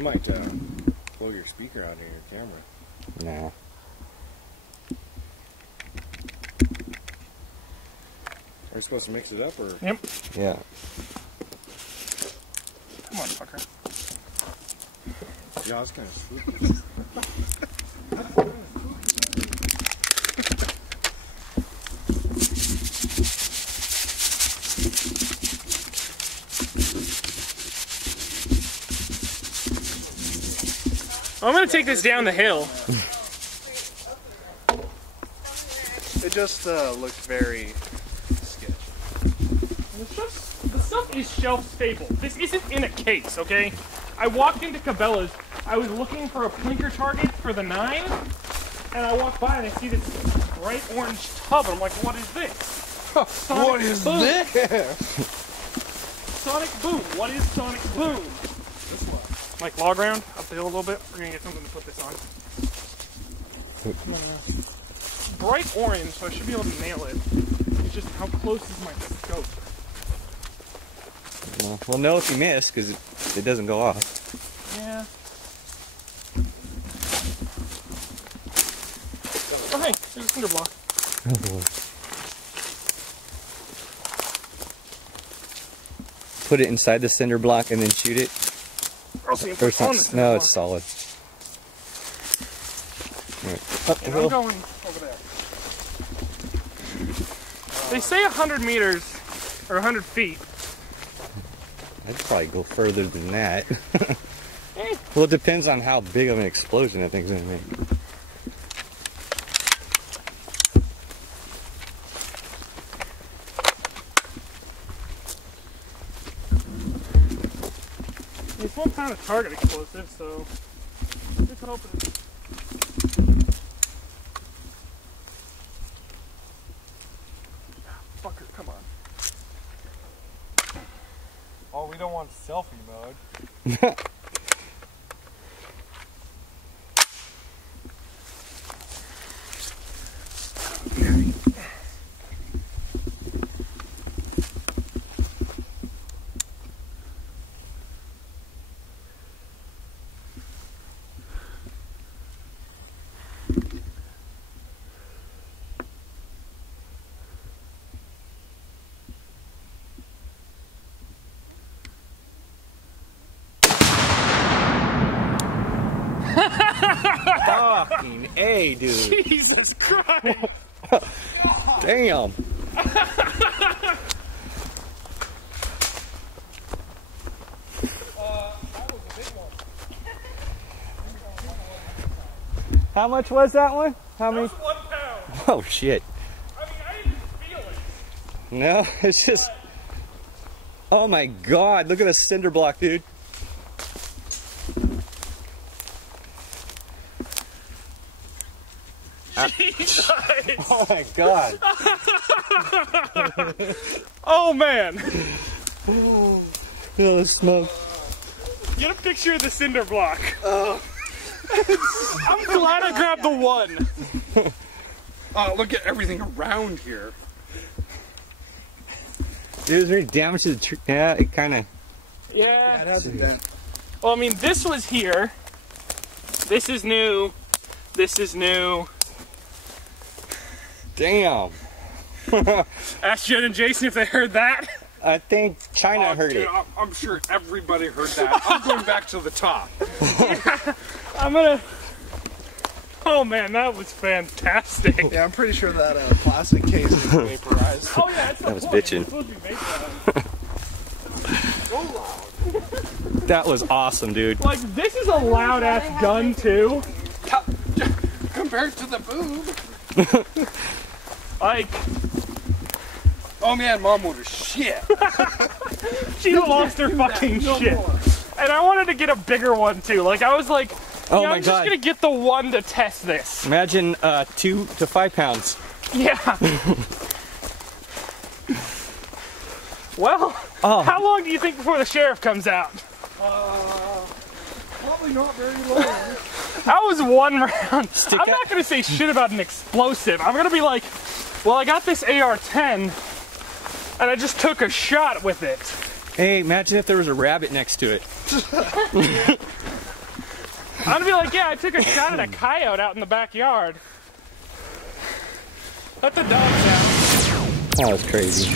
I might blow your speaker out of your camera. Nah. Are we supposed to mix it up or? Yep. Yeah. Come on, fucker. Yeah, it's kind of spooky. I'm gonna take this down the hill. It just looked very sketchy. The stuff is shelf stable. This isn't in a case, okay? I walked into Cabela's. I was looking for a plinker target for the 9, and I walk by and I see this bright orange tub. And I'm like, what is this? What is this? Sonic Boom. What is Sonic Boom? This one. Like log round up the hill a little bit. We're gonna get something to put this on. Bright orange, so I should be able to nail it. It's just how close is my scope? Well, we'll know if you miss because it doesn't go off. Yeah. Oh hey, there's a cinder block. Oh boy. Put it inside the cinder block and then shoot it. I'll see if Or it's on the it's, cinder no, block. it's solid. Right. Up the And I'm hill. going over there. They say 100 meters, or 100 feet. I'd probably go further than that. Eh. Well, it depends on how big of an explosion that thing's gonna make. It's 1 pound of target explosive, so just hoping. Fucker, come on. Oh, we don't want selfie mode. Fucking A, dude. Jesus Christ! Damn. How much was that one? How many? 1 pound. Oh shit. I mean, I didn't feel it. No, it's just. Oh my god, look at the cinder block, dude. Jesus! Oh my god. Oh man! Oh, the smoke. Get a picture of the cinder block. I'm glad I grabbed the 1. Look at everything around here. Dude, is there any damage to the tree? Yeah, it kind of. Yeah. It hasn't been. Well, I mean, this was here. This is new. This is new. Damn. Ask Jen and Jason if they heard that. I think China heard Dude, it. I'm sure everybody heard that. I'm going back to the top. I'm gonna. Oh man, that was fantastic. Yeah, I'm pretty sure that plastic case is vaporized. Oh yeah, that's the That was point. bitchin'. It's supposed to be vaporized. So loud. That was awesome, dude. Like, this is a loud ass gun too. Compared to the boob. Like, Oh man, Mom would have shit. she lost her fucking shit. And I wanted to get a bigger one too. Like, I was like, Oh yeah, my I'm just god. gonna get the 1 to test this. Imagine 2 to 5 pounds. Yeah. Well, Oh. how long do you think before the sheriff comes out? Probably not very long. That was 1 round. I'm out- not gonna say shit about an explosive. I'm gonna be like, well, I got this AR-10 and I just took a shot with it. Hey, imagine if there was a rabbit next to it. gonna be like, yeah, I took a shot at a coyote out in the backyard. Let the dogs out. That was crazy.